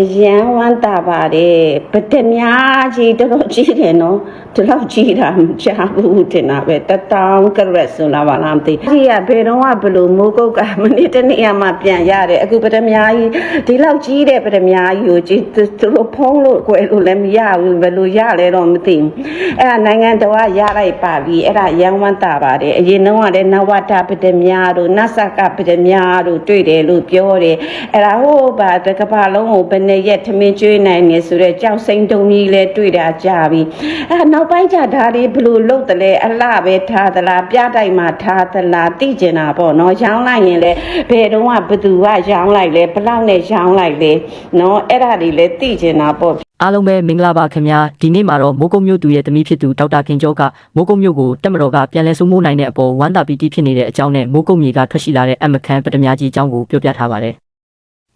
ရန်ဝမ်းတာပါတယ်ဗဒမြားကြီးတော်တော်ကြီးတယ်နော်ဒီလောက်ကြီးတာမကြားဘူးတင်တာပဲတတောင်းကရက်ဆိုလာပါလားမသိကြီးကဘယ်တော့မှဘလို့မိုးကုတ်ကမနေ့တနေ့မှပြန်ရတယ်အခုဗဒမြားကြီးဒီလောက်ကြီးတဲ့ဗဒမြားကြီးကိုကြီးသူတို့ဖုံးလို့ကွယ်လို့လည်းမရဘူးဘယ်လိုရလဲတော့မသိဘူးအဲ့ဒါနိုင်ငံတော်ကရလိုက်ပါပြီအဲ့ဒါရန်ဝမ်းတာပါတယ်အရင်တော့ကလည်းနဝတဗဒမြားတို့နတ်ဆကဗဒမြားတို့တွေ့တယ်လို့ပြောတယ်အဲ့ဒါဟိုဘာတကဘာလုံးကိုဘယ်နဲ့ရက်ထမင်းကျွေးနိုင်နေဆိုတော့ကြောက်စိမ့်တုံကြီးလဲတွေ့တာကြပြီအဲ့နောက်ပိုင်းကျဒါလေးဘလို့လုတ်တယ်လဲအလှပဲထားသလားပြတိုက်မှာထားသလားသိကျင်တာပေါ့နော်ရောင်းလိုက်ရင်လဲဘယ်တော့မှဘသူကရောင်းလိုက်လဲဘလောက်နဲ့ရောင်းလိုက်လဲနော်အဲ့ဒါတွေလဲသိကျင်တာပေါ့အားလုံးပဲမင်္ဂလာပါခင်ဗျာဒီနေ့မှာတော့မိုးကုတ်မြို့သူရဲ့တမီးဖြစ်သူဒေါက်တာခင်ကျော်ကမိုးကုတ်မြို့ကိုတက်မတော်ကပြန်လဲစိုးမိုးနိုင်တဲ့အပေါ်ဝမ်းသာပီတိဖြစ်နေတဲ့အကြောင်းနဲ့မိုးကုတ်မြေကထွက်ရှိလာတဲ့အမခန်းပထမကြီးအကြောင်းကိုပြောပြထားပါတယ်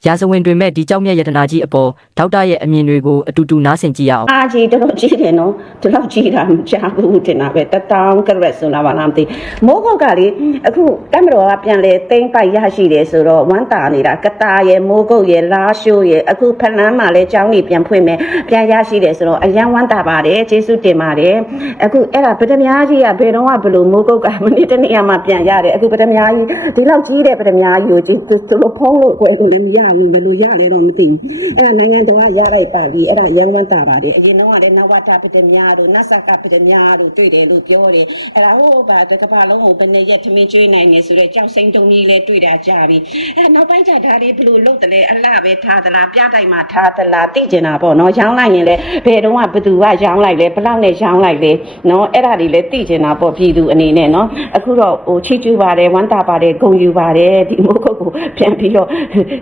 ရာဇဝင်တွင်မဲ့ဒီကြောက်မြတ်ယတနာကြီးအပေါ်ဒေါက်တာရဲ့အမြင်တွေကိုအတူတူနားဆင်ကြည့်ရအောင်အားကြီးတော်တော်ကြီးတယ်နော်ဒီလောက်ကြီးတာမကြားဘူးတင်တာပဲတတောင်းကရက်ဆိုလာပါလားမသိမိုးကုတ်ကလေအခုတက်မတော်ကပြန်လဲသိမ့်ပိုက်ရရှိတယ်ဆိုတော့ဝမ်းတာနေတာကတာရဲ့မိုးကုတ်ရဲ့လားရှိုးရဲ့အခုဖလန်းမှာလဲကျောင်းကြီးပြန်ဖွင့်မယ်ပြန်ရရှိတယ်ဆိုတော့အရန်ဝမ်းတာပါတယ်ကျေးဇူးတင်ပါတယ်အခုအဲ့ဒါဗဒမြားကြီးကဘယ်တော့မှဘလို့မိုးကုတ်ကမနေ့တနေ့မှပြန်ရတယ်အခုဗဒမြားကြီးဒီလောက်ကြီးတဲ့ဗဒမြားကြီးကိုသူတို့ဖုံးလို့ကွယ်လို့လည်းမရဘူးဘယ်လိုရလဲတော့မသိဘူးအဲ့ဒါနိုင်ငံတော်ကရလိုက်ပါပြီအဲ့ဒါရန်ဝမ်းတာပါတယ်အရင်တော့ကလည်းနဝတဗဒမြားတို့နတ်ဆကဗဒမြားတို့တွေ့တယ်လို့ပြောတယ်အဲ့ဒါဟိုဘာတကဘာလုံးကိုဘယ်နဲ့ရက်ထမင်းကျွေးနိုင်နေဆိုတော့ကြောက်စိမ့်တုံကြီးလဲတွေ့တာကြပြီအဲ့နောက်ပိုင်းကျဒါလေးဘလို့လုတ်တယ်လဲအလှပဲထားသလားပြတိုက်မှာထားသလားသိကျင်တာပေါ့နော်ရောင်းလိုက်ရင်လဲဘယ်တော့မှဘသူကရောင်းလိုက်လဲဘလောက်နဲ့ရောင်းလိုက်လဲနော်အဲ့ဒါတွေလဲသိကျင်တာပေါ့ပြည်သူအနေနဲ့နော်အခုတော့ဟိုချီကျူပါတယ်ဝမ်းတာပါတယ်ဂုံယူပါတယ်ဒီမိုးကုတ်ကိုပြန်ပြီးတော့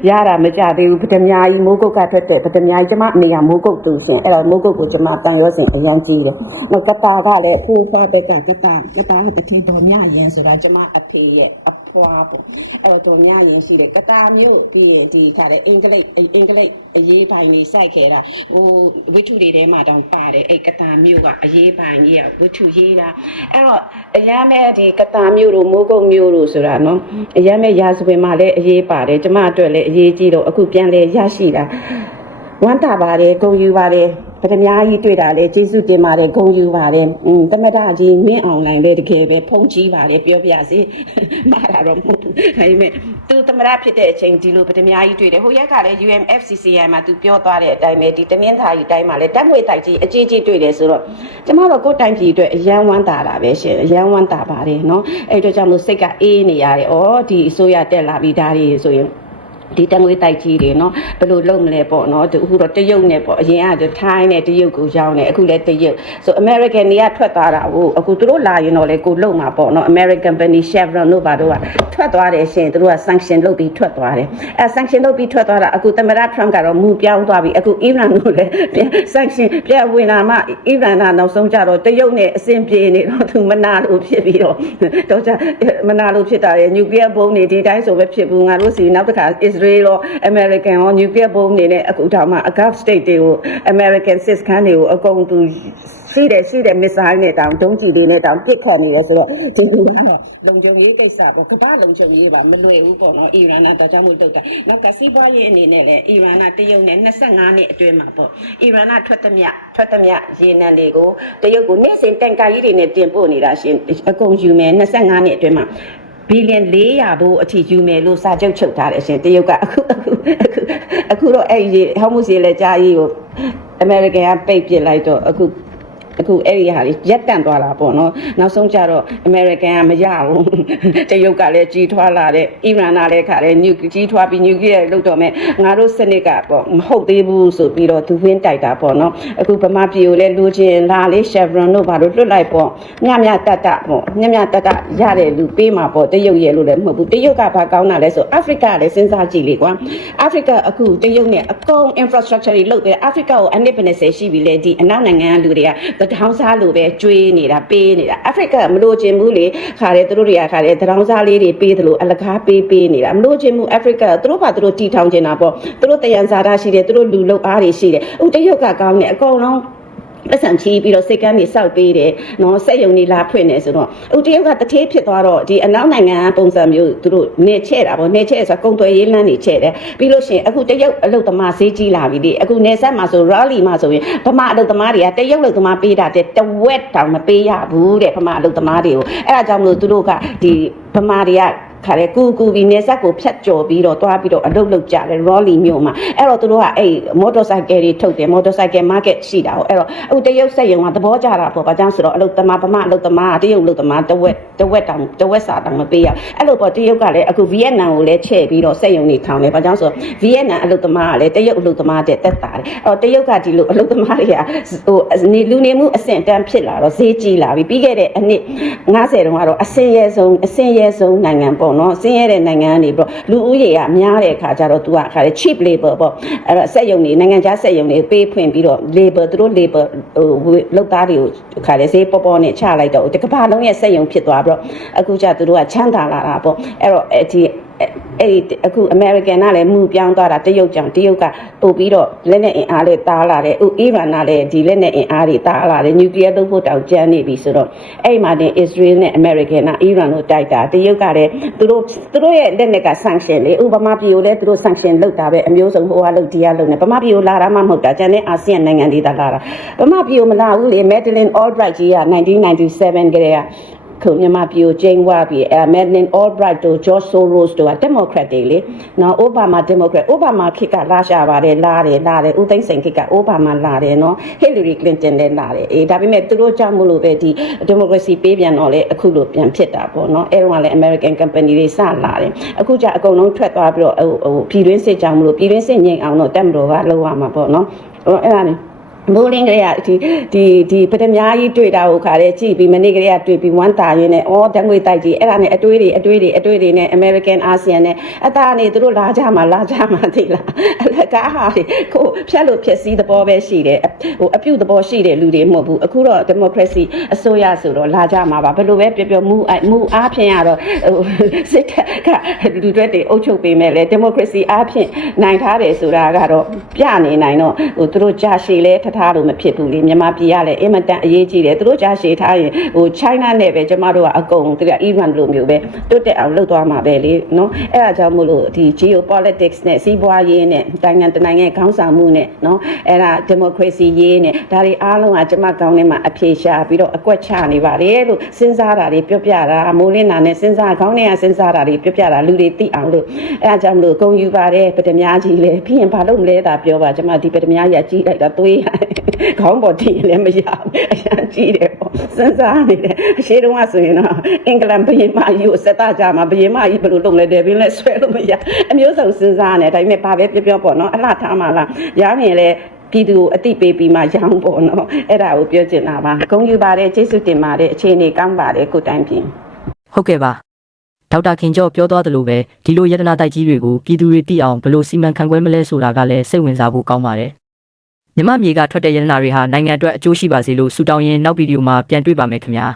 ရတာမကြသေးဘူးဗဒမြားကြီးမိုးကုတ်ကထွက်တဲ့ဗဒမြားကြီးကျမအနေရမိုးကုတ်သူစင်အဲ့တော့မိုးကုတ်ကိုကျမတန်ရောစင်အရန်ကြီးတယ်ကတာကလည်းဖိုးဖွားဘက်ကကတာတထေတော်မြရန်ဆိုတာကျမအဖေရဲ့အဖွားပေါ့အဲ့တော့တော်မြရင်ရှိတယ်ကတာမျိုးပြီးရင်ဒီခါလေအင်္ဂလိပ်အရေးပိုင်းကြီးစိုက်ခဲ့တာဟိုဝိထုတွေထဲမှာတောင်ပါတယ်အဲ့ကတာမျိုးကအရေးပိုင်းကြီးကဝိထုရေးတာအဲ့တော့အရန်မဲ့ဒီကတာမျိုးတို့မိုးကုတ်မျိုးတို့ဆိုတာနော်အရန်မဲ့ရာဇဝင်မှာလည်းအရေးပါတယ်ကျမအတွက်လည်းအရေးကြီးတော့အခုပြန်လဲရရှိတာဝမ်းတာပါတယ်ဂုံယူပါတယ်ဗဒမြားကြီးတွေ့တာလေကျေးဇူးတင်ပါတယ်ဂုံယူပါတယ်တမဒကြီးမင်းအောင်လိုင်းပဲတကယ်ပဲဖုန်ကြီးပါတယ်ပြောပြစီမှားတာတော့မဟုတ်ဘူးဒါပေမဲ့သူတမဒဖြစ်တဲ့အချိန်ဒီလိုဗဒမြားကြီးတွေ့တယ်ဟိုရက်ကလည်း UMFCCI မှာသူပြောသွားတဲ့အတိုင်းပဲဒီတနင်္သာရီတိုင်းမှာလည်းတက်မွေတိုက်ကြီးအကြီးကြီးတွေ့တယ်ဆိုတော့ကျမတို့ကိုယ်တိုင်ပြည်အတွက်အရန်ဝမ်းတာတာပဲရှင်အရန်ဝမ်းတာပါတယ်เนาะအဲ့အတွက်ကြောင့်မို့စိတ်ကအေးနေရတယ်ဩဒီအစိုးရတက်လာပြီးဒါတွေဆိုရင်ဒီတငွေတိုက်ကြီးတွေเนาะဘယ်လိုလုပ်မလဲပေါ့เนาะအခုတော့တရုတ်နဲ့ပေါ့အရင်ကထိုင်းနဲ့တရုတ်ကိုရောင်းတယ်အခုလည်းတရုတ်ဆို American တွေကထွက်သွားတာကိုအခုသူတို့လာရင်တော့လေကိုလုံမှာပေါ့เนาะ American company Chevron တို့ဘာတို့ကထွက်သွားတယ်ရှင်သူတို့က sanction လုပ်ပြီးထွက်သွားတယ်အဲ sanction လုပ်ပြီးထွက်သွားတာအခုသမ္မတ Trump ကတော့မူပြောင်းသွားပြီအခု Iran တို့လည်း sanction ပြဝင်လာမှ Iran ကနောက်ဆုံးကြတော့တရုတ်နဲ့အဆင်ပြေနေတော့သူမနာလို့ဖြစ်ပြီးတော့ကြမနာလို့ဖြစ်တာလေ nuclear bomb တွေဒီတိုင်းဆိုပဲဖြစ်ဘူးငါတို့စီနောက်တစ်ခါ Israel ရော American ရော nuclear bomb တွေနဲ့အခုတောင်မှ Gulf state တွေကို American စစ်စခန်းတွေကိုအကုန်သူရှိတဲ့ missile နဲ့တောင်ဒုံးကျည်တွေနဲ့တောင်ပစ်ခတ်နေတယ်ဆိုတော့ဒီလိုကတော့လုံခြုံရေးကိစ္စပေါ့ကမ္ဘာလုံခြုံရေးပါမလွယ်ဘူးပေါ့နော်အီရန်ကဒါကြောင့်မို့တော့နောက်ကစီးပွားရေးအနေနဲ့လည်းအီရန်ကတရုတ်နဲ့25နှစ်အတွင်းမှာပေါ့အီရန်ကထွက်သမျှရေနံတွေကိုတရုတ်ကိုနေ့စဉ်တန်ကာကြီးတွေနဲ့တင်ပို့နေတာရှင်အကုန်ယူမယ်25နှစ်အတွင်းမှာဘီလီယံ400ဘိုးအထိယူမယ်လို့စာချုပ်ချုပ်ထားတယ်ရှင်တရုတ်ကအခုတော့အဲ့ဒီဟောင်းမှုစီလက်ကြားကြီးကိုအမေရိကန်ကပိတ်ပစ်လိုက်တော့အခုအဲ့ဒီဟာလေးရက်တန့်သွားတာပေါ့နော်နောက်ဆုံးကျတော့ American ကမရဘူးတရုတ်ကလည်းကြီးထွားလာတဲ့အီရန်ကလည်းခါတယ်ကြီးထွားပြီး nuclear လုပ်တော့မယ်ငါတို့စနစ်ကပေါ့မဟုတ်သေးဘူးဆိုပြီးတော့သူဝင်းတိုက်တာပေါ့နော်အခုဗမာပြည်ကိုလည်းလူချင်းလာလေး Chevron တို့ဘာလို့လွတ်လိုက်ပေါ့မြတတ်ပေါ့မြတတ်ရတဲ့လူပေးမှာပေါ့တရုတ်ရဲ့လို့လည်းမဟုတ်ဘူးတရုတ်ကဘာကောင်းတာလဲဆိုအာဖရိကလည်းစဉ်းစားကြည့်လေကွာအာဖရိကအခုတရုတ်နဲ့အကုန် infrastructure တွေလုပ်တယ်အာဖရိကကိုအနည်း50ရှိပြီလေဒီအနောက်နိုင်ငံကလူတွေကတထောင်စားလိုပဲကျွေးနေတာပေးနေတာအာဖရိကမလို့ခြင်းဘူးလေခါတယ်သူတို့တွေကခါတယ်တထောင်စားလေးတွေပေးသလိုအလကားပေးနေတာမလို့ခြင်းဘူးအာဖရိကသူတို့ဘာသူတို့တီထောင်နေတာပေါ့သူတို့တယံဇာတာရှိတယ်သူတို့လူလုံအားတွေရှိတယ်ဥတရုတ်ကကောင်းတယ်အကုန်လုံးဗ ပတ်စံချီးပြီးတော့စိတ်ကမ်းတွေစောက်ပေးတယ်နော်စက်ယုံတွေလာဖွင့်နေဆိုတော့တရုတ်ကတထေးဖြစ်သွားတော့ဒီအနောက်နိုင်ငံပုံစံမျိုးသူတို့နေချဲ့တာပေါ့နေချဲ့ဆိုကုံသွယ်ရေးလမ်းတွေချဲ့တယ်ပြီးလို့ရှိရင်အခုတရုတ်အလုတ်သမားဈေးကြီးလာပြီလေအခုနေဆက်မှာဆို rally မှာဆိုရင်ဗမာအလုတ်သမားတွေကတရုတ်အလုတ်သမားပေးတာတဲ့တဝက်တောင်မပေးရဘူးတဲ့ဗမာအလုတ်သမားတွေကိုအဲ့ဒါကြောင့်မလို့သူတို့ကဒီဗမာတွေကခါလေကူပြီးနေဆက်ကိုဖြတ်ကျော်ပြီးတော့တွားပြီးတော့အလုပ်လုပ်ကြတယ် Raleigh မြို့မှာအဲ့တော့သူတို့ကအဲ့ motorcycle တွေထုတ်တယ် motorcycle market ရှိတာဟုတ်အဲ့တော့အခုတရုတ်စက်ရုံကသဘောကျတာပေါ့ဘာကြောင့်ဆိုတော့အလုပ်သမားဗမာအလုပ်သမားတရုတ်အလုပ်သမားတဝက်စာတောင်မပေးရအဲ့လိုပေါ့တရုတ်ကလည်းအခုဗီယက်နမ်ကိုလည်းချဲ့ပြီးတော့စက်ရုံတွေထောင်တယ်ဘာကြောင့်ဆိုတော့ဗီယက်နမ်အလုပ်သမားကလည်းတရုတ်အလုပ်သမားတဲ့တက်တာတယ်အဲ့တော့တရုတ်ကဒီလိုအလုပ်သမားတွေကဟိုလူနေမှုအဆင့်တန်းဖြစ်လာတော့ဈေးကြီးလာပြီပြီးခဲ့တဲ့အနှစ်90တုန်းကတော့အဆင်းရဲဆုံးနိုင်ငံပေါ့နော်ဆင်းရဲတဲ့နိုင်ငံကနေပြီးတော့လူဦးရေကများတဲ့အခါကျတော့ तू ကခါလေ cheap labor ပေါ့အဲ့တော့စက်ရုံတွေနိုင်ငံခြားစက်ရုံတွေပေးဖွင့်ပြီးတော့ labor သူတို့ labor ဟိုလုပ်သားတွေကိုခါလေဈေးပေါ်နဲ့ချလိုက်တော့ဒီကမ္ဘာလုံးရဲ့စက်ရုံဖြစ်သွားပြီးတော့အခုကျသူတို့ကချမ်းသာလာတာပေါ့အဲ့တော့အဲ့ဒီအခု American ကလည်းမူပြောင်းသွားတာတရုတ်ကြောင့်တရုတ်ကပို့ပြီးတော့လက်နဲ့အင်အားလေးတားလာတယ်အီရန်ကလည်းဒီလက်နဲ့အင်အားတွေတားလာတယ်နျူကလ িয়ার သုံးဖို့တောင်ကြမ်းနေပြီဆိုတော့အဲ့မှာတင် Israel နဲ့ American ကအီရန်ကိုတိုက်တာတရုတ်ကလည်းသူတို့ရဲ့လက်နဲ့က sanction လေဥပမာပြည်ကိုလည်းသူတို့ sanction လုပ်တာပဲအမျိုးစုံဟိုကလုပ်ဒီကလုပ်နေဗမာပြည်ကိုလာတာမှမဟုတ်တာကျန်တဲ့အာဆီယံနိုင်ငံတွေလာတာဗမာပြည်ကိုမလာဘူးလေ Madeleine Albright ကြီးက1997ကတည်းကခုမြန်မာပြည်ကိုကျင်းသွားပြီးMadeleine Albright တို့ George Soros တို့က Democrat တွေလေနော် Obama Democrat Obama ခေတ်ကလာရှာပါတယ်လာတယ်ဦးသိန်းစိန်ခေတ်က Obama လာတယ်နော် Hillary Clinton လည်းလာတယ်ဒါပေမဲ့သူတို့ကြောင့်မလို့ပဲဒီ democracy ပေးပြန်တော့လေအခုလိုပြန်ဖြစ်တာပေါ့နော်အဲ့တော့လည်း American company တွေစလာတယ်အခုကျအကုန်လုံးထွက်သွားပြီးတော့ဟိုပြည်တွင်းစစ်ကြောင့်မလို့ပြည်တွင်းစစ်ငြိမ်အောင်တော့တက်မတော်ကလုပ်ရမှာပေါ့နော်အဲ့ဒါနဲ့မိုးလင်းကလေးကဒီပထမကြီးတွေ့တာကိုခါတဲ့ကြည့်ပြီးမနေ့ကလေးကတွေ့ပြီးဝမ်းသာရင်းနဲ့ဓာတ်ငွေတိုက်ကြီးအဲ့ဒါနဲ့အတွေးတွေနဲ့ American ASEAN နဲ့အသားနေသူတို့လာကြမှာသိလားအလကားဟာကိုဖြတ်လို့ဖြစ်စည်းသဘောပဲရှိတယ်ဟိုအပြုသဘောရှိတဲ့လူတွေမဟုတ်ဘူးအခုတော့ democracy အစိုးရဆိုတော့လာကြမှာပါဘယ်လိုပဲပြောမူအားဖြင့်ကတော့ဟိုစစ်တပ်ကလူတွေအုပ်ချုပ်ပေးမယ်လေ democracy အားဖြင့်နိုင်ထားတယ်ဆိုတာကတော့ပြနေနိုင်တော့ဟိုသူတို့ကြာရှည်လဲထားလို့မဖြစ်ဘူးလေမြန်မာပြည်ကလည်းအင်မတန်အရေးကြီးတယ်သူတို့ကြာရှည်ထားရင်ဟို China နဲ့ပဲကျမတို့ကအကုန်သူက Iran လိုမျိုးပဲတွတ်တက်အောင်လုပ်သွားမှာပဲလေနော်အဲ့ဒါကြောင့်မို့လို့ဒီ geopolitics နဲ့စီးပွားရေးနဲ့နိုင်ငံတနိုင်ငံခေါင်းဆောင်မှုနဲ့နော်အဲ့ဒါ democracy ရေးနဲ့ဒါတွေအားလုံးကကျမကောင်းထဲမှာအဖြေရှာပြီးတော့အကွက်ချနေပါတယ်လို့စဉ်းစားတာတွေပြောပြတာမိုးလင်းတာနဲ့စဉ်းစားခေါင်းထဲကစဉ်းစားတာတွေပြောပြတာလူတွေသိအောင်လို့အဲ့ဒါကြောင့်မို့လို့ဂုဏ်ယူပါတယ်ပထမကြီးလေပြီးရင်ဘာလို့မလဲတာပြောပါကျမဒီပထမကြီးကကြီးလိုက်တာသွေးခေါင်းပေါ်တင်လည်းမရဘူးအရန်ကြီးတယ်ပေါ့စဉ်းစားနေတယ်အရှိတုန်းကဆိုရင်တော့အင်္ဂလန်ဘုရင်မကြီးကိုစက်သားကြမှာဘုရင်မကြီးဘယ်လိုလုပ်လဲတယ်ဘင်းလဲဆွဲလို့မရအမျိုးစုံစဉ်းစားနေဒါပေမဲ့ဘာပဲပြောပေါ့နော်အလှထားမှလားရရင်လည်းပြည်သူကိုအတိပေးပြီးမှရောင်းပေါ့နော်အဲ့ဒါကိုပြောချင်တာပါဂုဏ်ယူပါတယ်ကျေးဇူးတင်ပါတယ်အခြေအနေကောင်းပါတယ်ကိုတိုင်းပြည်ဟုတ်ကဲ့ပါဒေါက်တာခင်ကျော်ပြောသွားသလိုပဲဒီလိုယတနာတိုက်ကြီးတွေကိုပြည်သူတွေသိအောင်ဘယ်လိုစီမံခန့်ခွဲမလဲဆိုတာကလည်းစိတ်ဝင်စားဖို့ကောင်းပါတယ်မြမမြေကထွက်တဲ့ယတနာတွေဟာနိုင်ငံအတွက်အကျိုးရှိပါစေလို့ဆုတောင်းရင်းနောက်ဗီဒီယိုမှာပြန်တွေ့ပါမယ်ခင်ဗျာ